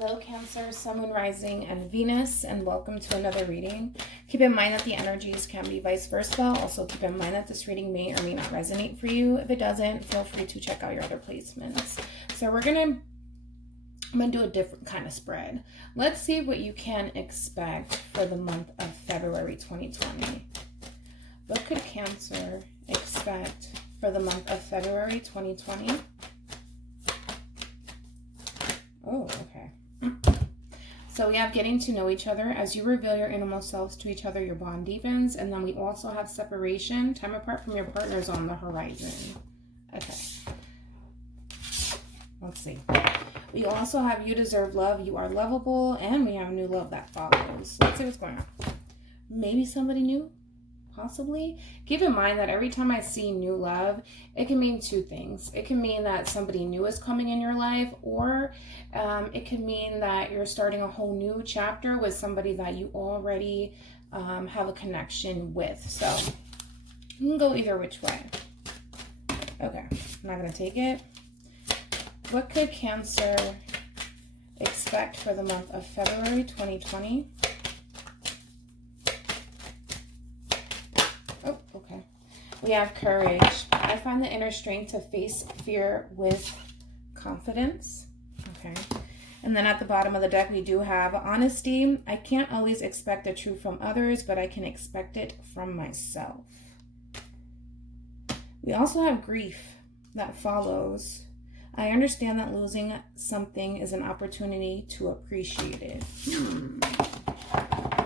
Hello, Cancer, Sun, Moon, Rising, and Venus, and welcome to another reading. Keep in mind that the energies can be vice versa. Also, keep in mind that this reading may or may not resonate for you. If it doesn't, feel free to check out your other placements. So I'm gonna do a different kind of spread. Let's see what you can expect for the month of February 2020. What could Cancer expect for the month of February 2020? Oh, okay. So we have getting to know each other. As you reveal your innermost selves to each other, your bond deepens. And then we also have separation. Time apart from your partners on the horizon. Okay. Let's see. We also have you deserve love. You are lovable. And we have new love that follows. Let's see what's going on. Maybe somebody new. Possibly. Keep in mind that every time I see new love, it can mean two things. It can mean that somebody new is coming in your life, or it can mean that you're starting a whole new chapter with somebody that you already have a connection with. So you can go either which way. Okay, I'm not going to take it. What could Cancer expect for the month of February 2020? We have courage. I find the inner strength to face fear with confidence. Okay. And then at the bottom of the deck, we do have honesty. I can't always expect the truth from others, but I can expect it from myself. We also have grief that follows. I understand that losing something is an opportunity to appreciate it.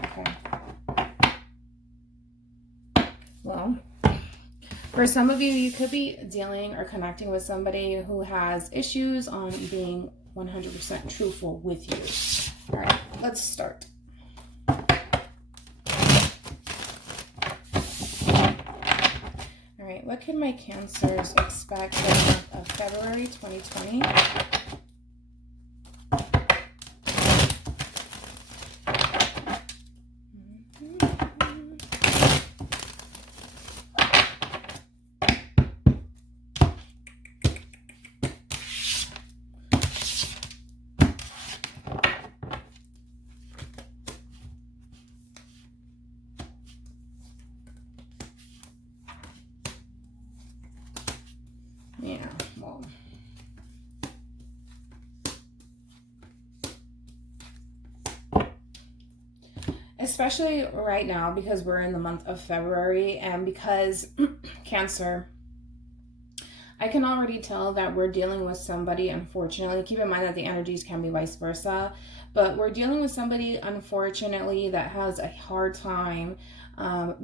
Okay. Well, for some of you, you could be dealing or connecting with somebody who has issues on being 100% truthful with you. All right, let's start. All right, what can my Cancers expect for the month of February 2020? Yeah, well, especially right now because we're in the month of February and because Cancer, I can already tell that we're dealing with somebody, unfortunately. Keep in mind that the energies can be vice versa, but we're dealing with somebody, unfortunately, that has a hard time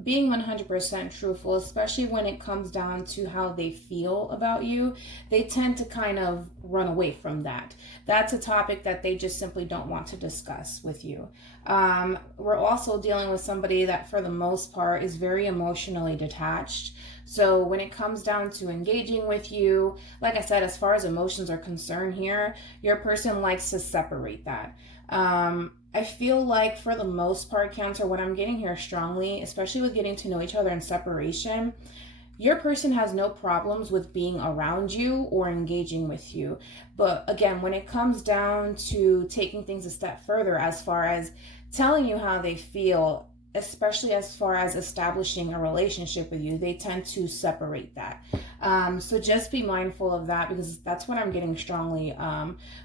being 100% truthful, especially when it comes down to how they feel about you. They tend to kind of run away from that. That's a topic that they just simply don't want to discuss with you. We're also dealing with somebody that, for the most part, is very emotionally detached. So when it comes down to engaging with you, like I said, as far as emotions are concerned here, your person likes to separate that. I feel like for the most part, Cancer, what I'm getting here strongly, especially with getting to know each other in separation, your person has no problems with being around you or engaging with you. But again, when it comes down to taking things a step further, as far as telling you how they feel, especially as far as establishing a relationship with you, they tend to separate that. So just be mindful of that, because that's what I'm getting strongly,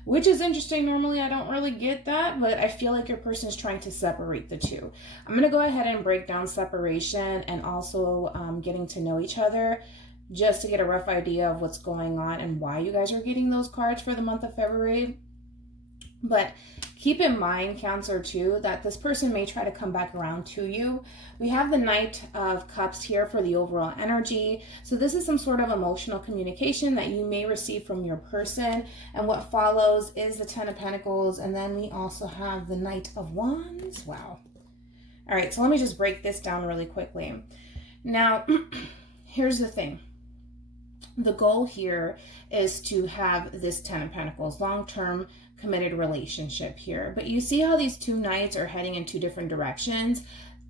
which is interesting. Normally I don't really get that, but I feel like your person is trying to separate the two. I'm going to go ahead and break down separation and also getting to know each other, just to get a rough idea of what's going on and why you guys are getting those cards for the month of February. But keep in mind, Cancer, too, that this person may try to come back around to you. We have the Knight of Cups here for the overall energy. So this is some sort of emotional communication that you may receive from your person. And what follows is the Ten of Pentacles. And then we also have the Knight of Wands. Wow. All right, so let me just break this down really quickly. Now, here's the thing. The goal here is to have this Ten of Pentacles, long-term committed relationship here. But you see how these two knights are heading in two different directions?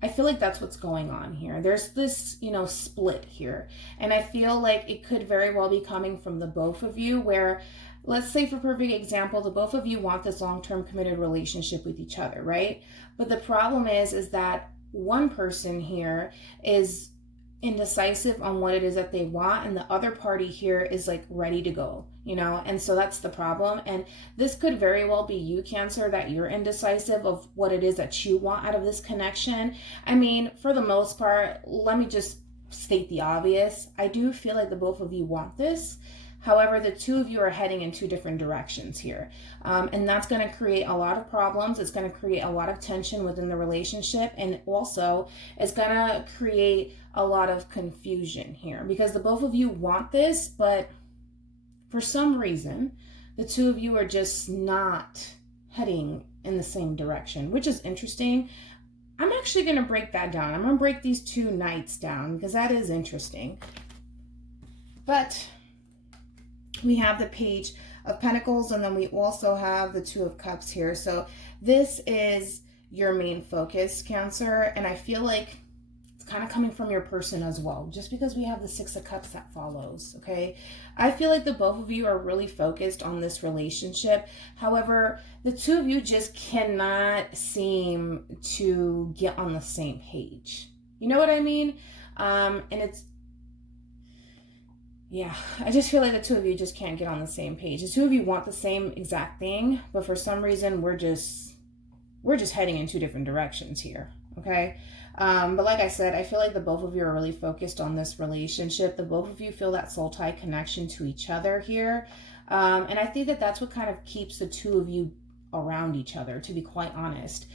I feel like that's what's going on here. There's this, split here. And I feel like it could very well be coming from the both of you, where let's say for perfect example, the both of you want this long-term committed relationship with each other, right? But the problem is that one person here is indecisive on what it is that they want, and the other party here is like ready to go, you know? And so that's the problem. And this could very well be you, Cancer, that you're indecisive of what it is that you want out of this connection. I mean, for the most part, let me just state the obvious. I do feel like the both of you want this. However, the two of you are heading in two different directions here. And that's going to create a lot of problems. It's going to create a lot of tension within the relationship. And also, it's going to create a lot of confusion here. Because the both of you want this, but for some reason, the two of you are just not heading in the same direction, which is interesting. I'm actually going to break that down. I'm going to break these two knights down because that is interesting. But we have the Page of Pentacles, and then we also have the Two of Cups here. So this is your main focus, Cancer, and I feel like it's kind of coming from your person as well, just because we have the Six of Cups that follows, okay? I feel like the both of you are really focused on this relationship. However, the two of you just cannot seem to get on the same page. You know what I mean? And it's, yeah, I just feel like the two of you just can't get on the same page. The two of you want the same exact thing, but for some reason we're just heading in two different directions here, okay? But like I said, I feel like the both of you are really focused on this relationship. The both of you feel that soul tie connection to each other here. And I think that that's what kind of keeps the two of you around each other, to be quite honest,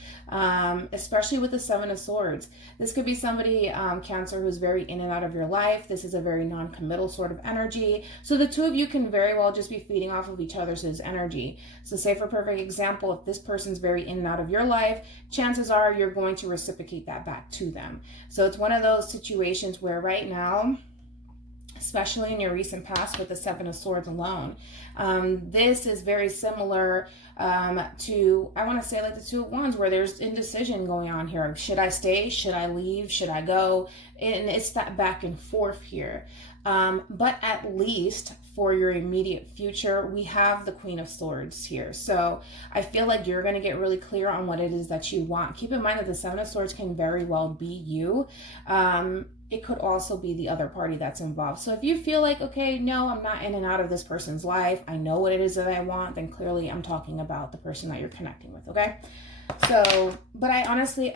especially with the Seven of Swords. This could be somebody, Cancer, who's very in and out of your life. This is a very non-committal sort of energy. So the two of you can very well just be feeding off of each other's energy. So say for perfect example, if this person's very in and out of your life, chances are you're going to reciprocate that back to them. So it's one of those situations where right now, especially in your recent past with the Seven of Swords alone, this is very similar to, I want to say, like the Two of Wands, where there's indecision going on here. Should I stay? Should I leave? Should I go? And it's that back and forth here. But at least for your immediate future, we have the Queen of Swords here. So I feel like you're going to get really clear on what it is that you want. Keep in mind that the Seven of Swords can very well be you. It could also be the other party that's involved. So if you feel like, okay, no, I'm not in and out of this person's life, I know what it is that I want, then clearly I'm talking about the person that you're connecting with, okay? So, but I honestly,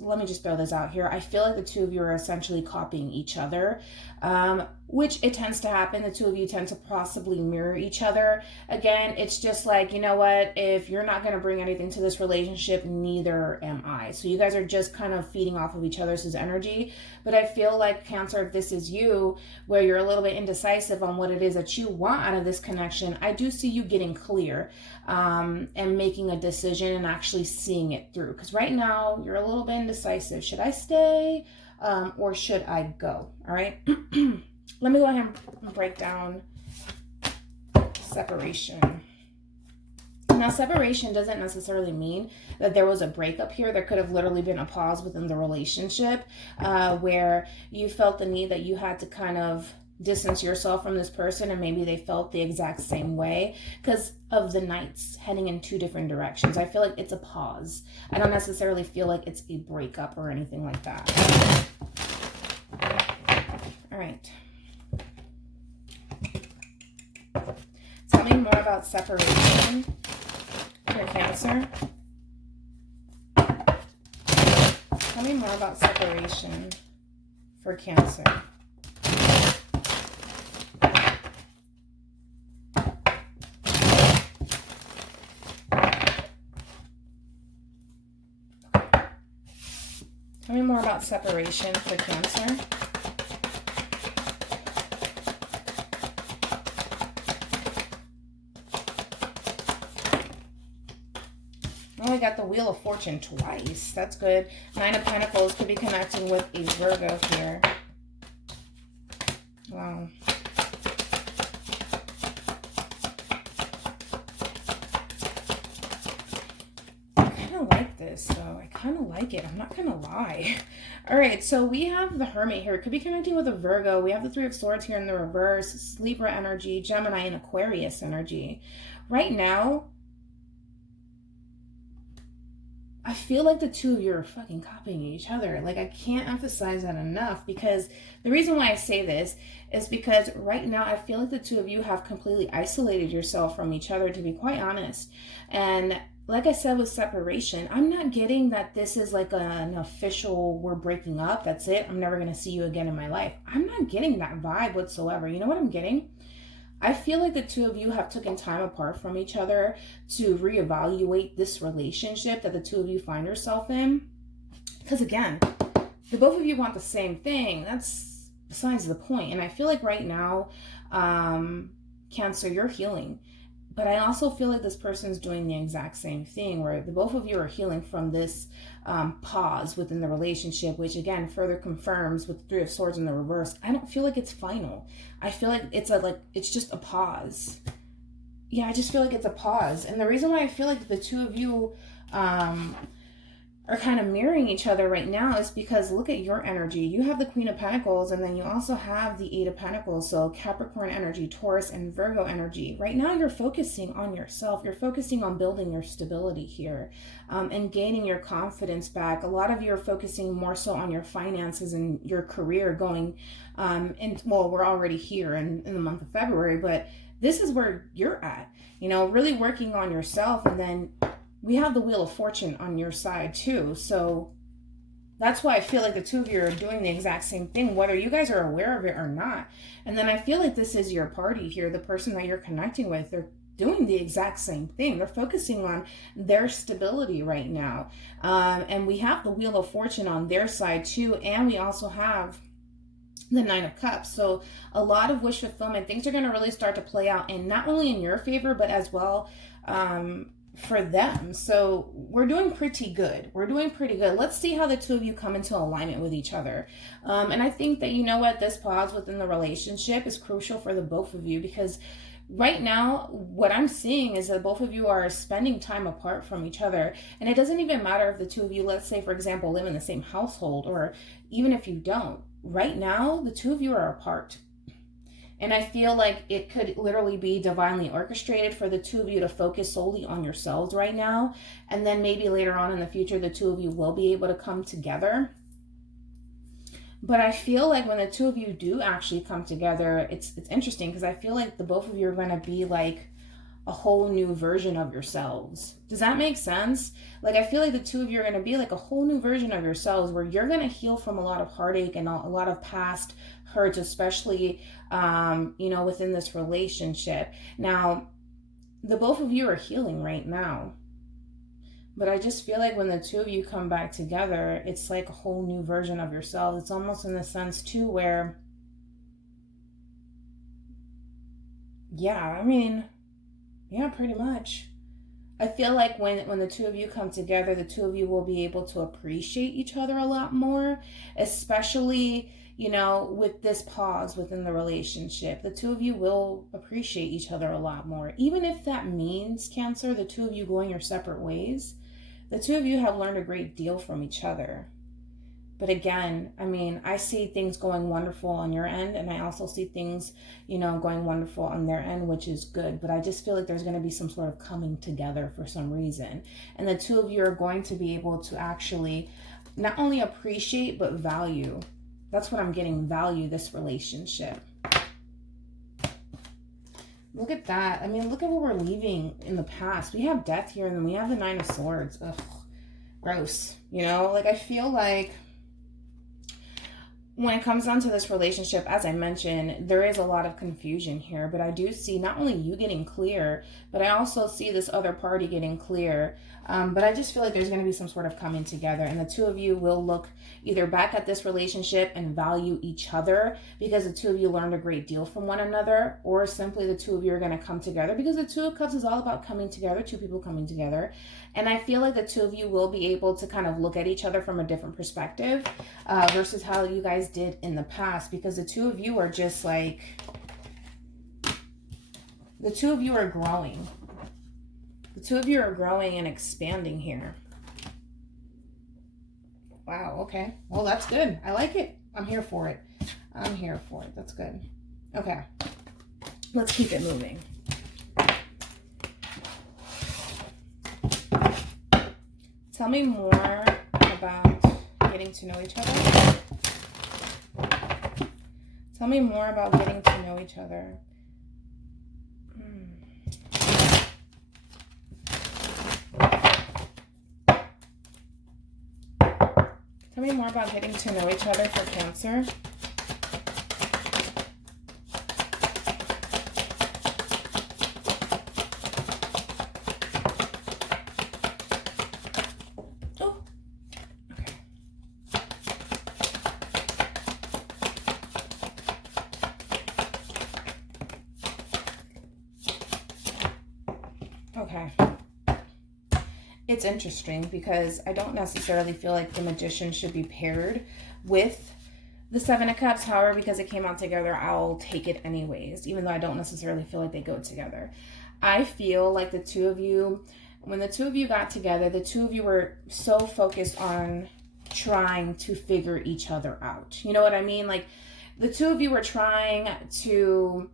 let me just throw this out here. I feel like the two of you are essentially copying each other, which it tends to happen. The two of you tend to possibly mirror each other. Again, it's just like, you know what, if you're not going to bring anything to this relationship, neither am I. So you guys are just kind of feeding off of each other's energy. But I feel like, Cancer, if this is you, where you're a little bit indecisive on what it is that you want out of this connection, I do see you getting clear and making a decision and actually seeing it through. Because right now, you're a little bit indecisive. Should I stay or should I go? All right. Let me go ahead and break down separation. Now, separation doesn't necessarily mean that there was a breakup here. There could have literally been a pause within the relationship where you felt the need that you had to kind of distance yourself from this person, and maybe they felt the exact same way because of the Knights heading in two different directions. I feel like it's a pause. I don't necessarily feel like it's a breakup or anything like that. All right. Tell me more about separation for Cancer. Tell me more about separation for Cancer. Tell me more about separation for Cancer. Oh, I got the Wheel of Fortune twice. That's good. Nine of Pentacles could be connecting with a Virgo here. Wow. of like this. So I kind of like it. I'm not going to lie. All right. So we have the Hermit here. It could be connecting with a Virgo. We have the Three of Swords here in the reverse. Libra energy, Gemini, and Aquarius energy. Right now, I feel like the two of you are fucking copying each other. Like, I can't emphasize that enough, because the reason why I say this is because right now I feel like the two of you have completely isolated yourself from each other, to be quite honest. And like I said with separation, I'm not getting that this is like an official, we're breaking up, that's it, I'm never going to see you again in my life. I'm not getting that vibe whatsoever. You know what I'm getting? I feel like the two of you have taken time apart from each other to reevaluate this relationship that the two of you find yourself in. Because again, the both of you want the same thing. That's besides the point. And I feel like right now, Cancer, you're healing. But I also feel like this person's doing the exact same thing, where the both of you are healing from this pause within the relationship, which again further confirms with the Three of Swords in the reverse. I don't feel like it's final. I feel like it's just a pause. Yeah, I just feel like it's a pause. And the reason why I feel like the two of you are kind of mirroring each other right now is because look at your energy. You have the Queen of Pentacles, and then you also have the Eight of Pentacles. So Capricorn energy, Taurus, and Virgo energy. Right now you're focusing on yourself. You're focusing on building your stability here, and gaining your confidence back. A lot of you are focusing more so on your finances and your career going, well, we're already here in the month of February, but this is where you're at, you know, really working on yourself. And then we have the Wheel of Fortune on your side too. So that's why I feel like the two of you are doing the exact same thing, whether you guys are aware of it or not. And then I feel like this is your party here, the person that you're connecting with. They're doing the exact same thing. They're focusing on their stability right now. And we have the Wheel of Fortune on their side too. And we also have the Nine of Cups. So a lot of wish fulfillment. Things are going to really start to play out, and not only in your favor, but as well for them. So we're doing pretty good. We're doing pretty good. Let's see how the two of you come into alignment with each other. And I think that, you know what, this pause within the relationship is crucial for the both of you, because right now what I'm seeing is that both of you are spending time apart from each other. And it doesn't even matter if the two of you, let's say for example, live in the same household, or even if you don't. Right now the two of you are apart. And I feel like it could literally be divinely orchestrated for the two of you to focus solely on yourselves right now. And then maybe later on in the future, the two of you will be able to come together. But I feel like when the two of you do actually come together, it's interesting, because I feel like the both of you are going to be like a whole new version of yourselves. Does that make sense? Like, I feel like the two of you are going to be like a whole new version of yourselves, where you're going to heal from a lot of heartache and a lot of past hurts, especially, you know, within this relationship. Now, the both of you are healing right now. But I just feel like when the two of you come back together, it's like a whole new version of yourselves. It's almost in the sense too where, yeah, I mean, yeah, pretty much. I feel like when the two of you come together, the two of you will be able to appreciate each other a lot more, especially, you know, with this pause within the relationship. The two of you will appreciate each other a lot more. Even if that means, Cancer, the two of you going your separate ways, the two of you have learned a great deal from each other. But again, I mean, I see things going wonderful on your end, and I also see things, you know, going wonderful on their end, which is good. But I just feel like there's going to be some sort of coming together for some reason. And the two of you are going to be able to actually not only appreciate, but value. That's what I'm getting, value this relationship. Look at that. I mean, look at what we're leaving in the past. We have death here, and then we have the Nine of Swords. Ugh, gross. You know, like, I feel like when it comes down to this relationship, as I mentioned, there is a lot of confusion here, but I do see not only you getting clear, but I also see this other party getting clear. But I just feel like there's going to be some sort of coming together, and the two of you will look either back at this relationship and value each other because the two of you learned a great deal from one another, or simply the two of you are going to come together because the Two of Cups is all about coming together, two people coming together. And I feel like the two of you will be able to kind of look at each other from a different perspective versus how you guys did in the past, because the two of you are just like, the two of you are growing. The two of you are growing and expanding here. Wow, okay. Well, that's good. I like it. I'm here for it. I'm here for it. That's good. Okay. Let's keep it moving. Tell me more about getting to know each other. Tell me more about getting to know each other. Tell me more about getting to know each other for Cancer. Oh, okay. Okay. It's interesting because I don't necessarily feel like the Magician should be paired with the Seven of Cups. However, because it came out together, I'll take it anyways, even though I don't necessarily feel like they go together. I feel like the two of you, when the two of you got together, the two of you were so focused on trying to figure each other out. You know what I mean? Like, the two of you were trying to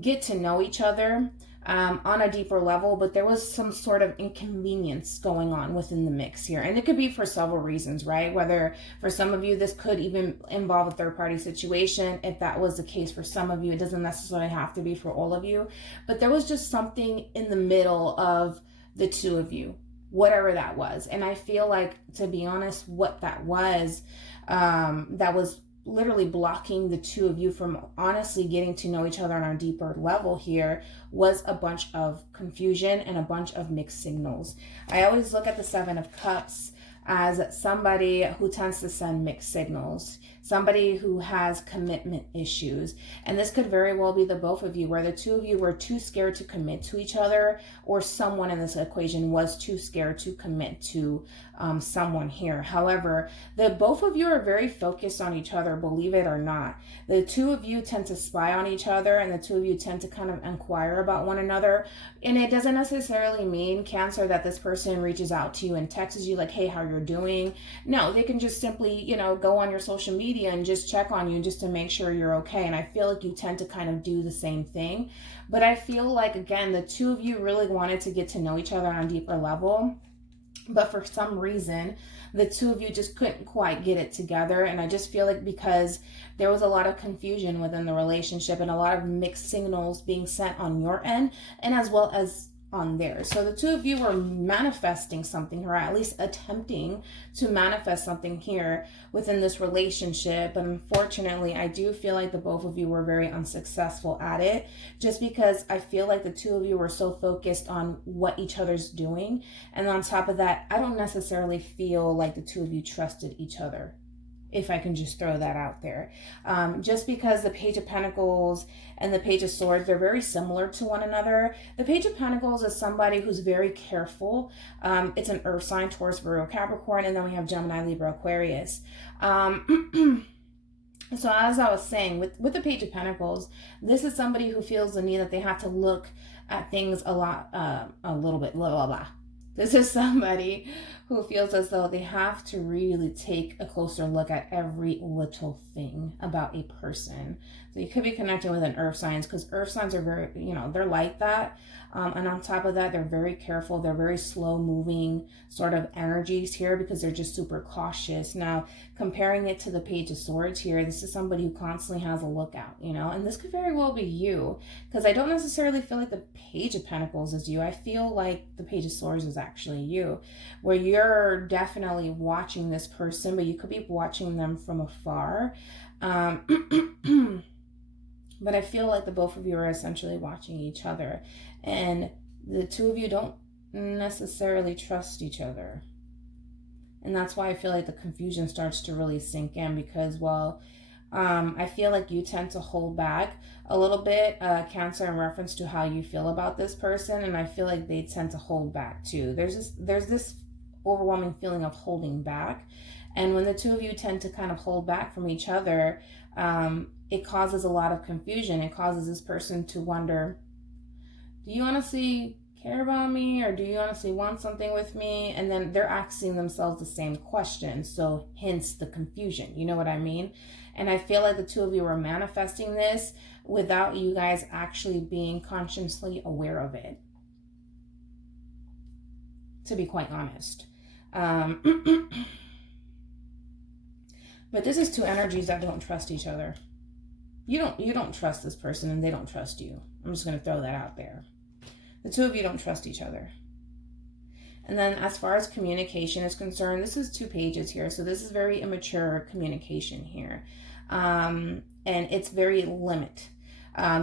get to know each other on a deeper level, but there was some sort of inconvenience going on within the mix here. And it could be for several reasons, right? Whether for some of you, this could even involve a third party situation. If that was the case for some of you, it doesn't necessarily have to be for all of you. But there was just something in the middle of the two of you, whatever that was. And I feel like, to be honest, what that was literally blocking the two of you from honestly getting to know each other on a deeper level here was a bunch of confusion and a bunch of mixed signals. I always look at the Seven of Cups as somebody who tends to send mixed signals, somebody who has commitment issues. And this could very well be the both of you, where the two of you were too scared to commit to each other, or someone in this equation was too scared to commit to someone here. However, the both of you are very focused on each other, believe it or not. The two of you tend to spy on each other, and the two of you tend to kind of inquire about one another. And it doesn't necessarily mean, Cancer, that this person reaches out to you and texts you like, hey, how you're doing. No, they can just simply, go on your social media and just check on you just to make sure you're okay. And I feel like you tend to kind of do the same thing. But I feel like, again, the two of you really wanted to get to know each other on a deeper level. But for some reason, the two of you just couldn't quite get it together. And I just feel like because there was a lot of confusion within the relationship and a lot of mixed signals being sent on your end and as well as on theirs. So the two of you were manifesting something, or at least attempting to manifest something here within this relationship. But unfortunately, I do feel like the both of you were very unsuccessful at it, just because I feel like the two of you were so focused on what each other's doing. And on top of that, I don't necessarily feel like the two of you trusted each other, if I can just throw that out there. Just because the Page of Pentacles and the Page of Swords, they're very similar to one another. The Page of Pentacles is somebody who's very careful. It's an earth sign, Taurus, Virgo, Capricorn, and then we have Gemini, Libra, Aquarius. So as I was saying, with the Page of Pentacles, this is somebody who feels the need that they have to look at things a little bit, blah, blah, blah. This is somebody who feels as though they have to really take a closer look at every little thing about a person. So you could be connecting with an earth signs, because earth signs are very, they're like that. And on top of that, they're very careful. They're very slow moving sort of energies here because they're just super cautious. Now, comparing it to the Page of Swords here, this is somebody who constantly has a lookout, and this could very well be you, because I don't necessarily feel like the Page of Pentacles is you. I feel like the Page of Swords is actually you, where you're definitely watching this person, but you could be watching them from afar. But I feel like the both of you are essentially watching each other, and the two of you don't necessarily trust each other. And that's why I feel like the confusion starts to really sink in, because, I feel like you tend to hold back a little bit, Cancer, in reference to how you feel about this person. And I feel like they tend to hold back too. There's this overwhelming feeling of holding back. And when the two of you tend to kind of hold back from each other, it causes a lot of confusion. It causes this person to wonder, do you honestly care about me, or do you honestly want something with me? And then they're asking themselves the same question. So hence the confusion. You know what I mean? And I feel like the two of you are manifesting this without you guys actually being consciously aware of it, to be quite honest. But this is two energies that don't trust each other. You don't trust this person, and they don't trust you. I'm just going to throw that out there. The two of you don't trust each other. And then as far as communication is concerned, this is 2 pages here. So this is very immature communication here. And it's very limit.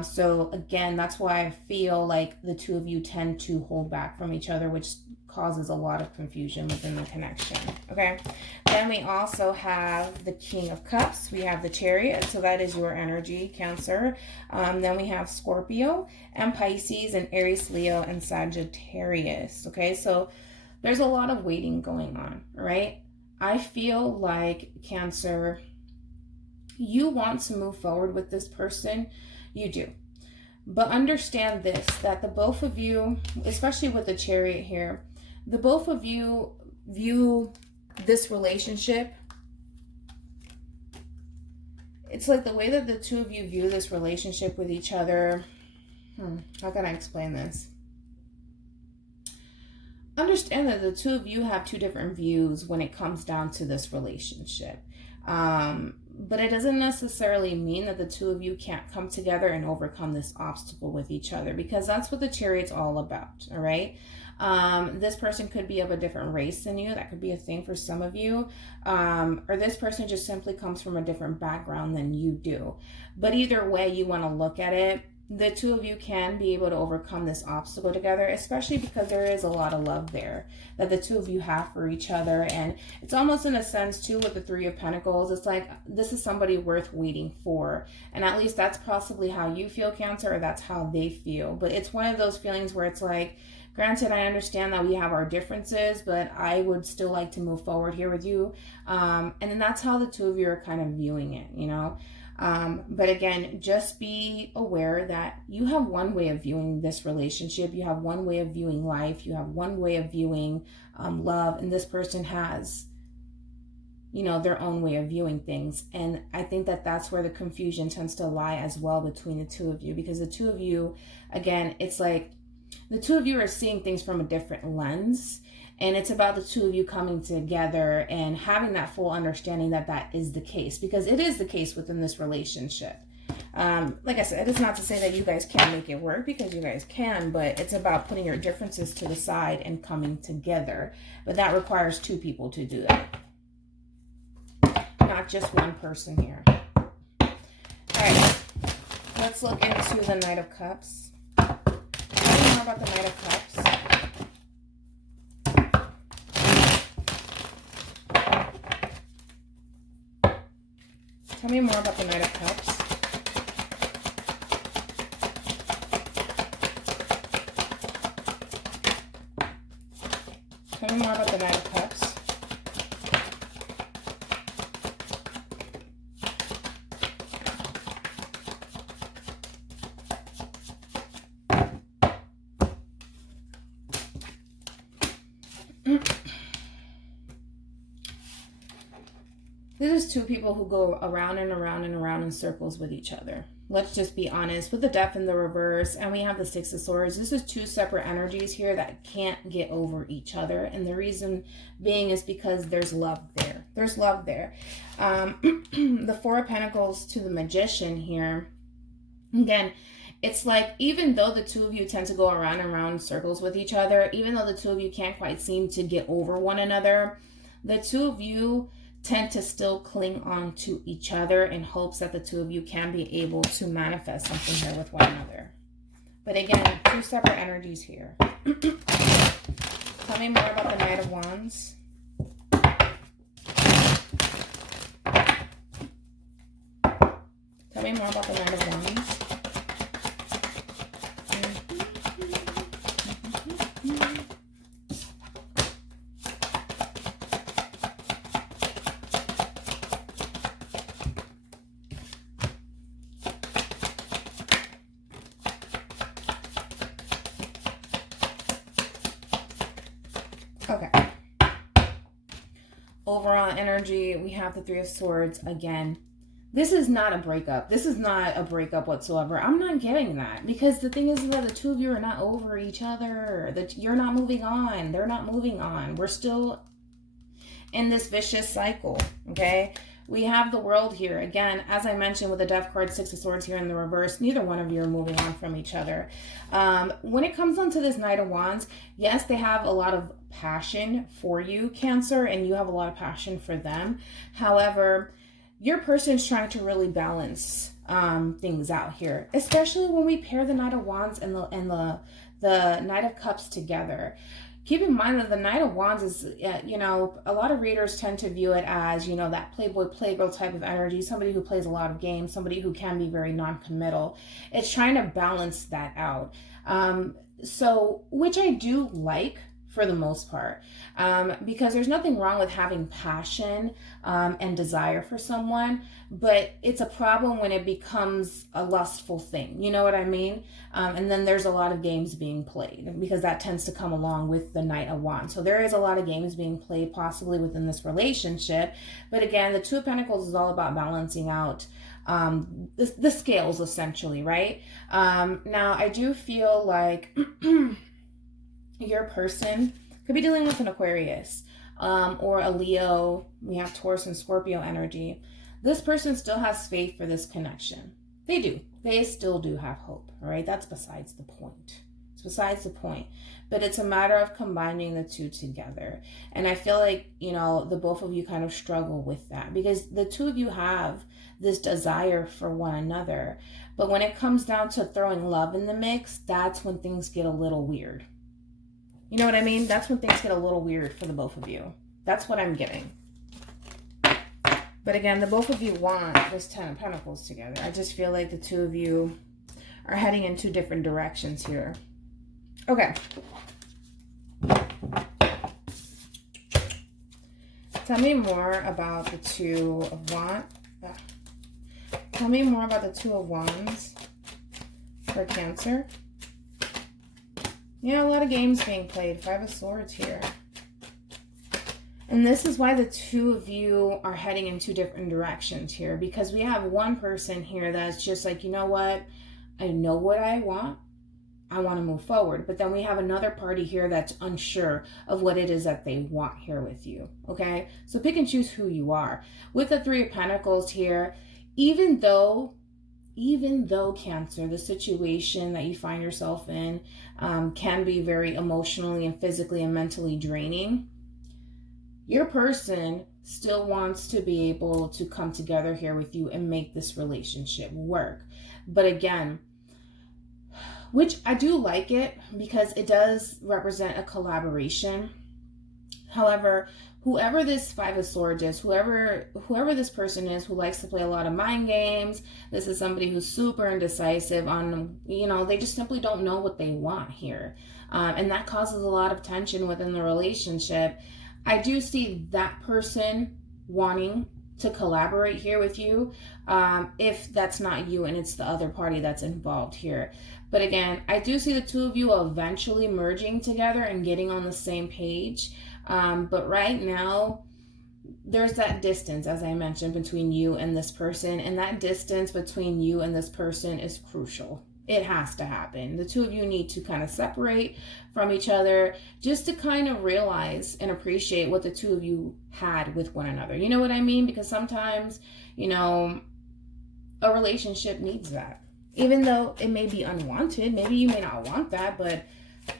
So again, that's why I feel like the two of you tend to hold back from each other, which causes a lot of confusion within the connection. Okay. Then we also have the King of Cups. We have the Chariot. So that is your energy, Cancer. Then we have Scorpio and Pisces and Aries, Leo, and Sagittarius. Okay. So there's a lot of waiting going on, right? I feel like, Cancer, you want to move forward with this person. You do. But understand this, that the both of you, especially with the Chariot here, the both of you view this relationship. It's like the way that the two of you view this relationship with each other. How can I explain this? Understand that the two of you have 2 different views when it comes down to this relationship. But it doesn't necessarily mean that the two of you can't come together and overcome this obstacle with each other, because that's what the Chariot's all about, all right? This person could be of a different race than you. That could be a thing for some of you. Or this person just simply comes from a different background than you do. But either way you want to look at it, the two of you can be able to overcome this obstacle together, especially because there is a lot of love there that the two of you have for each other. And it's almost in a sense too with the 3 of Pentacles, it's like this is somebody worth waiting for. And at least that's possibly how you feel, Cancer, or that's how they feel. But it's one of those feelings where it's like, granted, I understand that we have our differences, but I would still like to move forward here with you. And then that's how the two of you are kind of viewing it, you know? But again, just be aware that you have one way of viewing this relationship. You have one way of viewing life. You have one way of viewing love. And this person has, you know, their own way of viewing things. And I think that that's where the confusion tends to lie as well between the two of you. Because the two of you, again, it's like the two of you are seeing things from a different lens. And it's about the two of you coming together and having that full understanding that that is the case, because it is the case within this relationship. Like I said, it's not to say that you guys can't make it work, because you guys can, but it's about putting your differences to the side and coming together. But that requires 2 people to do that, not just one person here. All right, let's look into the Knight of Cups. Tell me more about the Knight of Cups. Tell me more about the Knight of Cups. Tell me more about the Knight of Cups. This is 2 people who go around and around and around in circles with each other. Let's just be honest. With the Death in the reverse, and we have the 6 of Swords, this is 2 separate energies here that can't get over each other. And the reason being is because there's love there. There's love there. The 4 of Pentacles to the Magician here. Again, it's like, even though the two of you tend to go around and around in circles with each other, even though the two of you can't quite seem to get over one another, the two of you tend to still cling on to each other in hopes that the two of you can be able to manifest something here with one another. But again, 2 separate energies here. Tell me more about the Knight of Wands. Tell me more about the Knight of Wands. overall energy, we have the Three of Swords again. This is not a breakup. This is not a breakup whatsoever. I'm not getting that, because the thing is that the two of you are not over each other. That you're not moving on. They're not moving on. We're still in this vicious cycle, okay? We have the World here. Again, as I mentioned with the Death card, Six of Swords here in the reverse, neither one of you are moving on from each other. When it comes onto this Knight of Wands, yes, they have a lot of passion for you, Cancer, and you have a lot of passion for them. However, your person's trying to really balance things out here, especially when we pair the Knight of Wands and the Knight of Cups together. Keep in mind that the Knight of Wands is, you know, a lot of readers tend to view it as, you know, that playboy, playgirl type of energy, somebody who plays a lot of games, somebody who can be very non-committal. It's trying to balance that out. So, which I do like for the most part, because there's nothing wrong with having passion and desire for someone, but it's a problem when it becomes a lustful thing. You know what I mean? And then there's a lot of games being played, because that tends to come along with the Knight of Wands. So there is a lot of games being played possibly within this relationship. But again, the Two of Pentacles is all about balancing out the scales, essentially, right? Now, I do feel like your person could be dealing with an Aquarius or a Leo. We have Taurus and Scorpio energy. This person still has faith for this connection. They do. They still do have hope. All right. That's besides the point. It's besides the point. But it's a matter of combining the two together. And I feel like, you know, the both of you kind of struggle with that, because the two of you have this desire for one another. But when it comes down to throwing love in the mix, that's when things get a little weird. You know what I mean? That's when things get a little weird for the both of you. That's what I'm getting. But again, the both of you want this Ten of Pentacles together. I just feel like the two of you are heading in two different directions here. Okay. Tell me more about the Two of Wands. Tell me more about the Two of Wands for Cancer. Yeah, a lot of games being played. Five of Swords here. And this is why the two of you are heading in two different directions here. Because we have one person here that's just like, you know what? I know what I want. I want to move forward. But then we have another party here that's unsure of what it is that they want here with you. Okay? So pick and choose who you are. With the Three of Pentacles here, even though Cancer, the situation that you find yourself in can be very emotionally and physically and mentally draining, your person still wants to be able to come together here with you and make this relationship work. But again, which I do like it, because it does represent a collaboration. However, whoever this Five of Swords is, whoever this person is who likes to play a lot of mind games, this is somebody who's super indecisive on, you know, they just simply don't know what they want here. And that causes a lot of tension within the relationship. I do see that person wanting to collaborate here with you, if that's not you and it's the other party that's involved here. But again, I do see the two of you eventually merging together and getting on the same page. But right now, there's that distance, as I mentioned, between you and this person. And that distance between you and this person is crucial. It has to happen. The two of you need to kind of separate from each other just to kind of realize and appreciate what the two of you had with one another. You know what I mean? Because sometimes, you know, a relationship needs that. Even though it may be unwanted, maybe you may not want that, but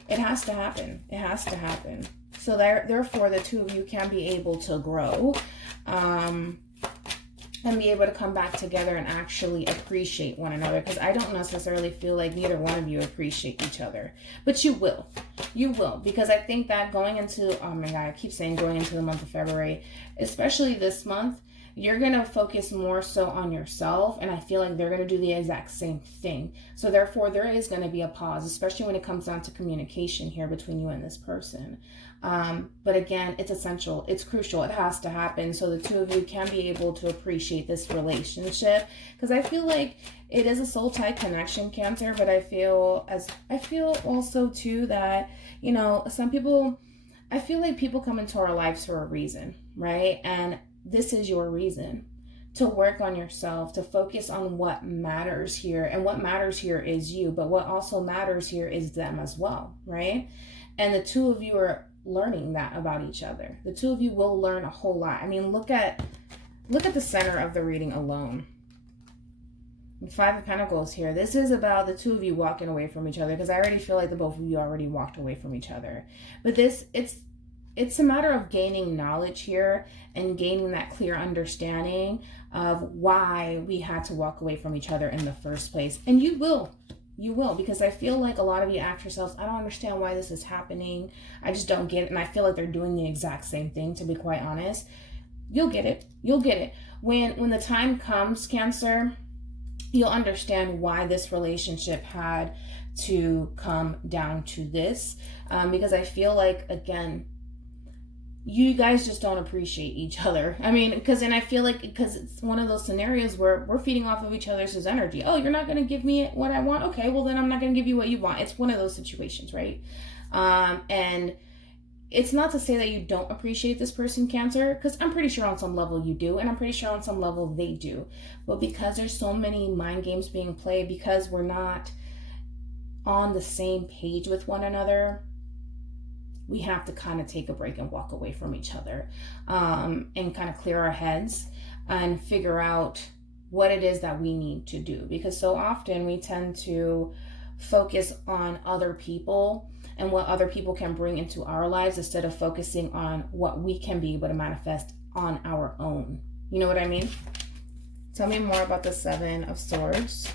it has to happen. It has to happen. So therefore, the two of you can be able to grow and be able to come back together and actually appreciate one another. Because I don't necessarily feel like neither one of you appreciate each other. But you will. You will. Because I think that going into, oh my God, I keep saying going into the month of February, especially this month, you're going to focus more so on yourself. And I feel like they're going to do the exact same thing. So therefore, there is going to be a pause, especially when it comes down to communication here between you and this person. But again, it's essential. It's crucial. It has to happen so the two of you can be able to appreciate this relationship. Because I feel like it is a soul tie connection, Cancer. But I feel also too that, you know, some people I feel like people come into our lives for a reason, right? And this is your reason to work on yourself, to focus on what matters here. And what matters here is you, but what also matters here is them as well, right? And the two of you are learning that about each other. The two of you will learn a whole lot. I mean, look at the center of the reading alone. The Five of Pentacles here. This is about the two of you walking away from each other, because I already feel like the both of you already walked away from each other. But it's a matter of gaining knowledge here and gaining that clear understanding of why we had to walk away from each other in the first place. And you will, because I feel like a lot of you ask yourselves, I don't understand why this is happening. I just don't get it. And I feel like they're doing the exact same thing, to be quite honest. You'll get it. You'll get it. When the time comes, Cancer, you'll understand why this relationship had to come down to this. Because I feel like, again, you guys just don't appreciate each other. I mean, because it's one of those scenarios where we're feeding off of each other's energy. Oh, you're not going to give me what I want? Okay, well then I'm not going to give you what you want. It's one of those situations, right? And it's not to say that you don't appreciate this person, Cancer, because I'm pretty sure on some level you do, and I'm pretty sure on some level they do. But because there's so many mind games being played, because we're not on the same page with one another, we have to kind of take a break and walk away from each other, and kind of clear our heads and figure out what it is that we need to do. Because so often we tend to focus on other people and what other people can bring into our lives instead of focusing on what we can be able to manifest on our own. You know what I mean? Tell me more about the Seven of Swords.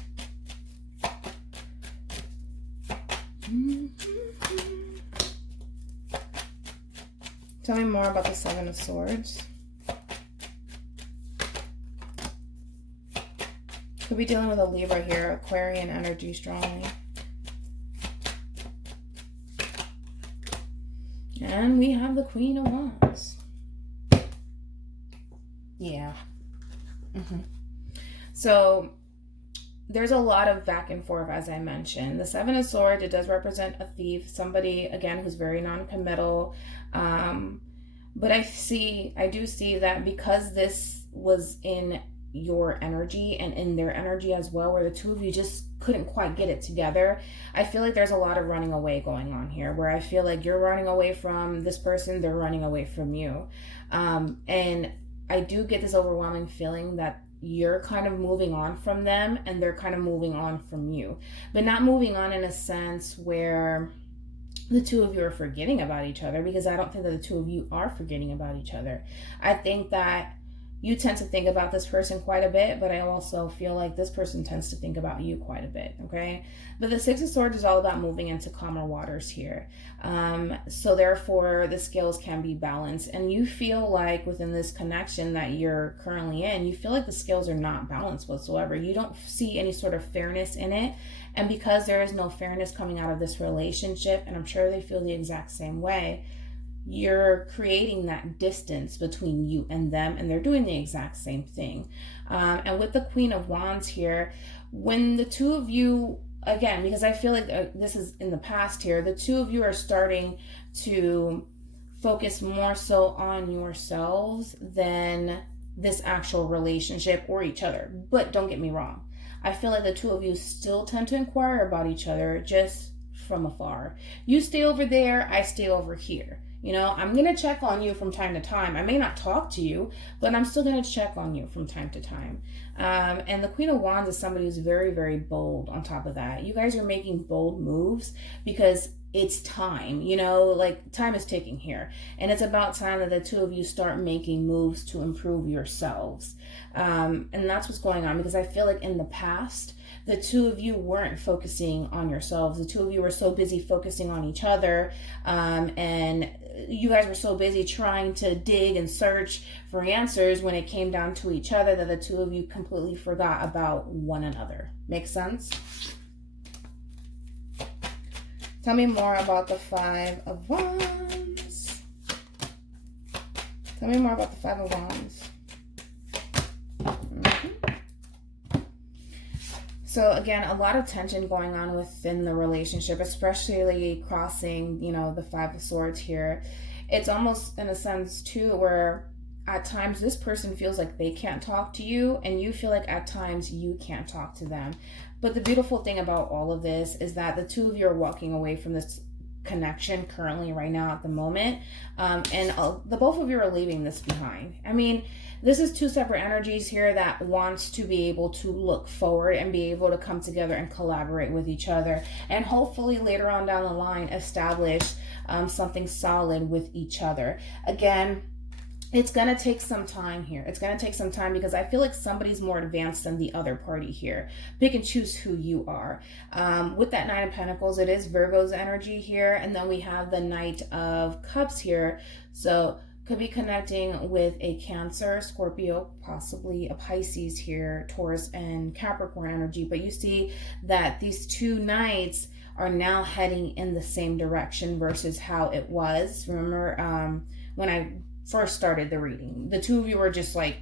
Tell me more about the Seven of Swords. Could be dealing with a Libra here, Aquarian energy strongly. And we have the Queen of Wands. Yeah. So there's a lot of back and forth, as I mentioned. The Seven of Swords, it does represent a thief, somebody, again, who's very non-committal. But I do see that because this was in your energy and in their energy as well, where the two of you just couldn't quite get it together, I feel like there's a lot of running away going on here, where I feel like you're running away from this person, they're running away from you. And I do get this overwhelming feeling that you're kind of moving on from them and they're kind of moving on from you, but not moving on in a sense where the two of you are forgetting about each other, because I don't think that the two of you are forgetting about each other. I think that you tend to think about this person quite a bit, but I also feel like this person tends to think about you quite a bit, okay? But the Six of Swords is all about moving into calmer waters here. So therefore, the scales can be balanced. And you feel like within this connection that you're currently in, you feel like the scales are not balanced whatsoever. You don't see any sort of fairness in it. And because there is no fairness coming out of this relationship, and I'm sure they feel the exact same way, you're creating that distance between you and them, and they're doing the exact same thing. And with the Queen of Wands here, when the two of you, again, because I feel like this is in the past here, the two of you are starting to focus more so on yourselves than this actual relationship or each other. But don't get me wrong, I feel like the two of you still tend to inquire about each other, just from afar. You stay over there, I stay over here. You know, I'm going to check on you from time to time. I may not talk to you, but I'm still going to check on you from time to time. And the Queen of Wands is somebody who's very, very bold on top of that. You guys are making bold moves because it's time, you know, like time is ticking here. And it's about time that the two of you start making moves to improve yourselves. And that's what's going on, because I feel like in the past, the two of you weren't focusing on yourselves. The two of you were so busy focusing on each other, and you guys were so busy trying to dig and search for answers when it came down to each other that the two of you completely forgot about one another. Make sense? Tell me more about the Five of Wands. Tell me more about the Five of Wands. So again, a lot of tension going on within the relationship, especially crossing, you know, the Five of Swords here. it's almost in a sense too where at times this person feels like they can't talk to you, and you feel like at times you can't talk to them. But the beautiful thing about all of this is that the two of you are walking away from this connection currently right now at the moment, and the both of you are leaving this behind. I mean, this is two separate energies here that wants to be able to look forward and be able to come together and collaborate with each other, and hopefully later on down the line establish something solid with each other. Again, it's going to take some time here. It's going to take some time because I feel like somebody's more advanced than the other party here. Pick and choose who you are. With that Nine of Pentacles, it is Virgo's energy here. And then we have the Knight of Cups here. So could be connecting with a Cancer, Scorpio, possibly a Pisces here, Taurus and Capricorn energy. But you see that these two knights are now heading in the same direction versus how it was. Remember when I first started the reading, the two of you were just like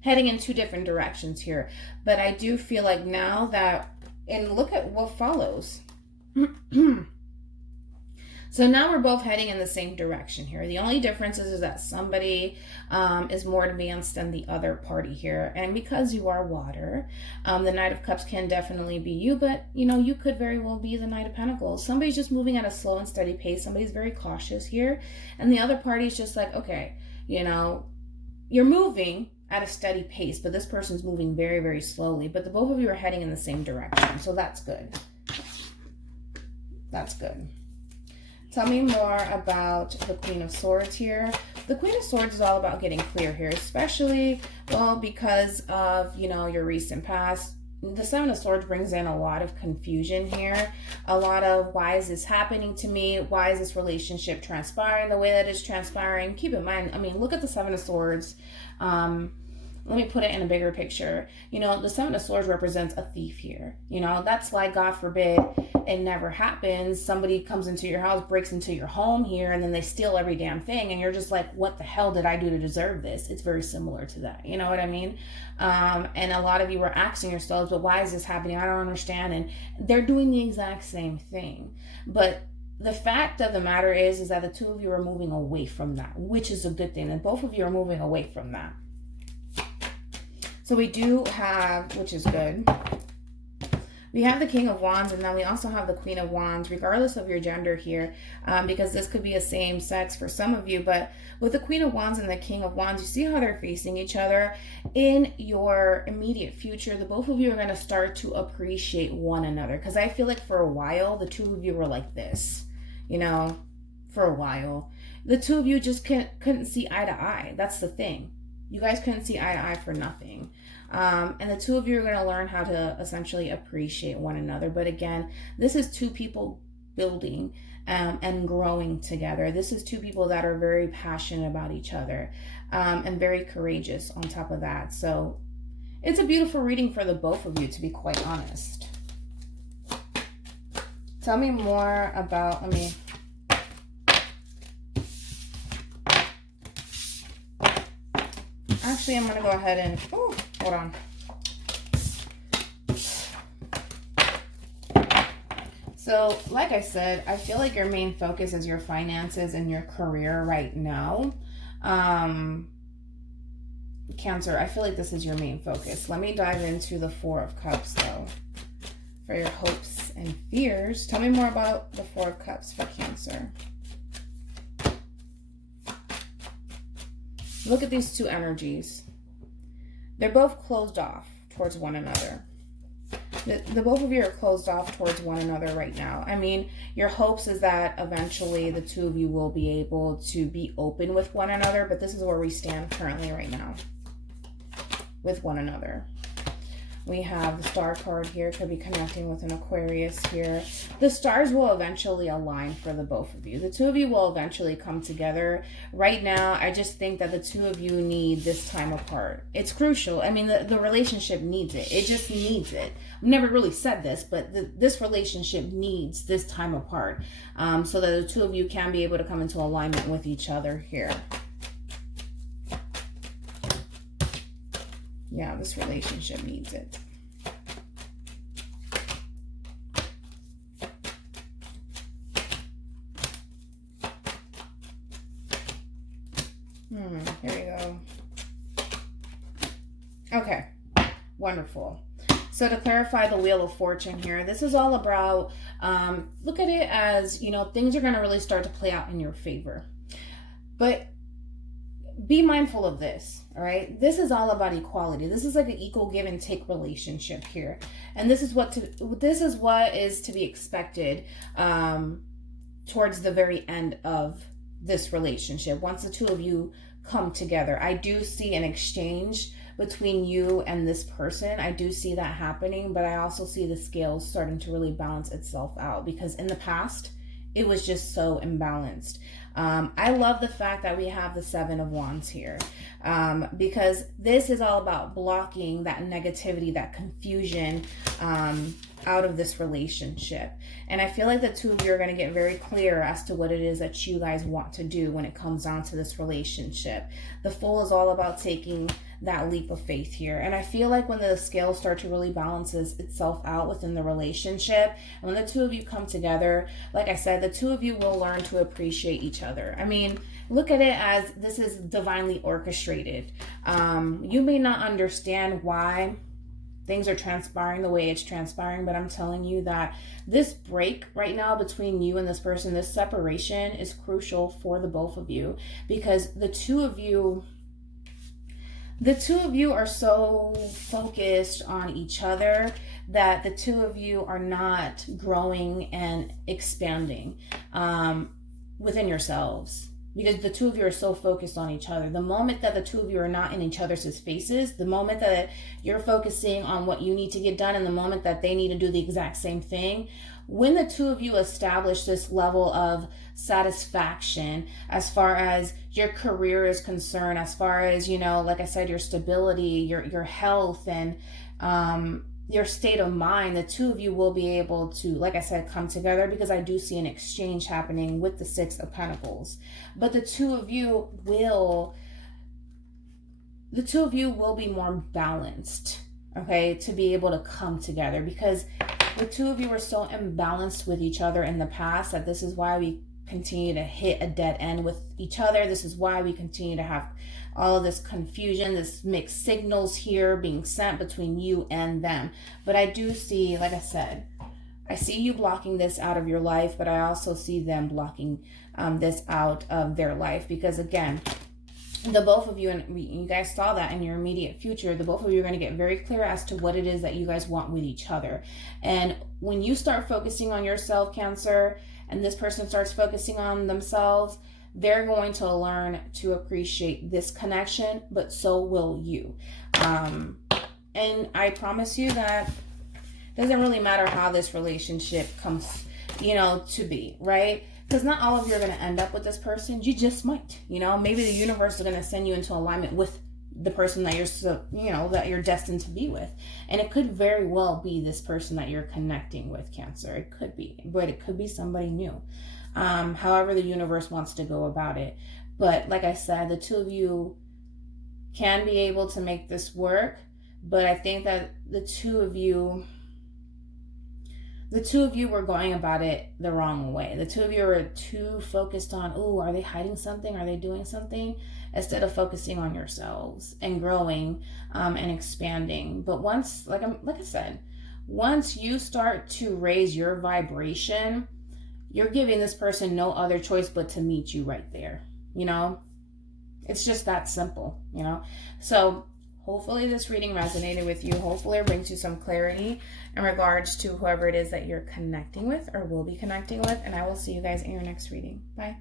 heading in two different directions here. But I do feel like now that, and look at what follows. So now we're both heading in the same direction here. The only difference is that somebody is more advanced than the other party here. And because you are water, the Knight of Cups can definitely be you, but you know, you could very well be the Knight of Pentacles. Somebody's just moving at a slow and steady pace. Somebody's very cautious here. And the other party's just like, okay, you know, you're moving at a steady pace, but this person's moving very, very slowly. But the both of you are heading in the same direction. So that's good. That's good. Tell me more about the Queen of Swords here. The Queen of Swords is all about getting clear here, especially, well, because of, you know, your recent past. The Seven of Swords brings in a lot of confusion here. A lot of, why is this happening to me? Why is this relationship transpiring the way that it's transpiring? Keep in mind, I mean, look at the Seven of Swords. Let me put it in a bigger picture. You know, the Seven of Swords represents a thief here. You know, that's why, God forbid, it never happens. Somebody comes into your house, breaks into your home here, and then they steal every damn thing. And you're just like, what the hell did I do to deserve this? It's very similar to that. You know what I mean? And a lot of you were asking yourselves, but why is this happening? I don't understand. And they're doing the exact same thing. But the fact of the matter is that the two of you are moving away from that, which is a good thing. And both of you are moving away from that. So we do have, which is good, we have the King of Wands, and then we also have the Queen of Wands, regardless of your gender here, because this could be a same sex for some of you. But with the Queen of Wands and the King of Wands, you see how they're facing each other. In your immediate future, the both of you are going to start to appreciate one another, because I feel like for a while, the two of you were like this, you know, for a while. The two of you just couldn't see eye to eye. That's the thing. You guys couldn't see eye to eye for nothing. And the two of you are going to learn how to essentially appreciate one another. But again, this is two people building and growing together. This is two people that are very passionate about each other and very courageous on top of that. So it's a beautiful reading for the both of you, to be quite honest. Tell me more about, actually, I'm going to go ahead and, oh, hold on. So, like I said, I feel like your main focus is your finances and your career right now. Cancer, I feel like this is your main focus. Let me dive into the Four of Cups, though, for your hopes and fears. Tell me more about the Four of Cups for Cancer. Look at these two energies. They're both closed off towards one another. The both of you are closed off towards one another right now. I mean, your hopes is that eventually the two of you will be able to be open with one another, but this is where we stand currently right now with one another. We have the Star card here, could be connecting with an Aquarius here. The stars will eventually align for the both of you. The two of you will eventually come together. Right now, I just think that the two of you need this time apart. It's crucial. I mean, the relationship needs it. It just needs it. I've never really said this, but this relationship needs this time apart so that the two of you can be able to come into alignment with each other here. Yeah, this relationship needs it. Here we go. Okay, wonderful. So to clarify the Wheel of Fortune here, this is all about, look at it as, you know, things are going to really start to play out in your favor. But be mindful of this, all right? This is all about equality. This is like an equal give and take relationship here. And this is what is to be expected towards the very end of this relationship. Once the two of you come together, I do see an exchange between you and this person. I do see that happening, but I also see the scales starting to really balance itself out, because in the past it was just so imbalanced. I love the fact that we have the Seven of Wands here, because this is all about blocking that negativity, that confusion out of this relationship. And I feel like the two of you are going to get very clear as to what it is that you guys want to do when it comes down to this relationship. The Fool is all about taking that leap of faith here. And I feel like when the scales start to really balance itself out within the relationship, and when the two of you come together, like I said, the two of you will learn to appreciate each other. I mean, look at it as this is divinely orchestrated. You may not understand why things are transpiring the way it's transpiring, but I'm telling you that this break right now between you and this person, this separation, is crucial for the both of you, because the two of you are so focused on each other that the two of you are not growing and expanding within yourselves, because the two of you are so focused on each other. The moment that the two of you are not in each other's faces, the moment that you're focusing on what you need to get done, and the moment that they need to do the exact same thing, when the two of you establish this level of satisfaction as far as your career is concerned, as far as, you know, like I said, your stability, your health, and your state of mind, the two of you will be able to, like I said, come together, because I do see an exchange happening with the Six of Pentacles. But the two of you will be more balanced, okay, to be able to come together, because the two of you were so imbalanced with each other in the past that this is why we continue to hit a dead end with each other. This is why we continue to have all of this confusion, this mixed signals here being sent between you and them. But I do see, like I said, I see you blocking this out of your life, but I also see them blocking this out of their life, because again, the both of you, and you guys saw that in your immediate future, the both of you are going to get very clear as to what it is that you guys want with each other. And when you start focusing on yourself, Cancer, and this person starts focusing on themselves, they're going to learn to appreciate this connection, but so will you. And I promise you that it doesn't really matter how this relationship comes, you know, to be, right? Because not all of you are going to end up with this person. You just might, you know, maybe the universe is going to send you into alignment with the person that that you're destined to be with. And it could very well be this person that you're connecting with, Cancer. It could be, but it could be somebody new. However the universe wants to go about it. But like I said, the two of you can be able to make this work. But I think that the two of you were going about it the wrong way. The two of you were too focused on, oh, are they hiding something? Are they doing something? Instead of focusing on yourselves and growing and expanding. But once, like I said, once you start to raise your vibration, you're giving this person no other choice but to meet you right there. You know, it's just that simple, you know? So hopefully this reading resonated with you. Hopefully it brings you some clarity in regards to whoever it is that you're connecting with or will be connecting with. And I will see you guys in your next reading. Bye.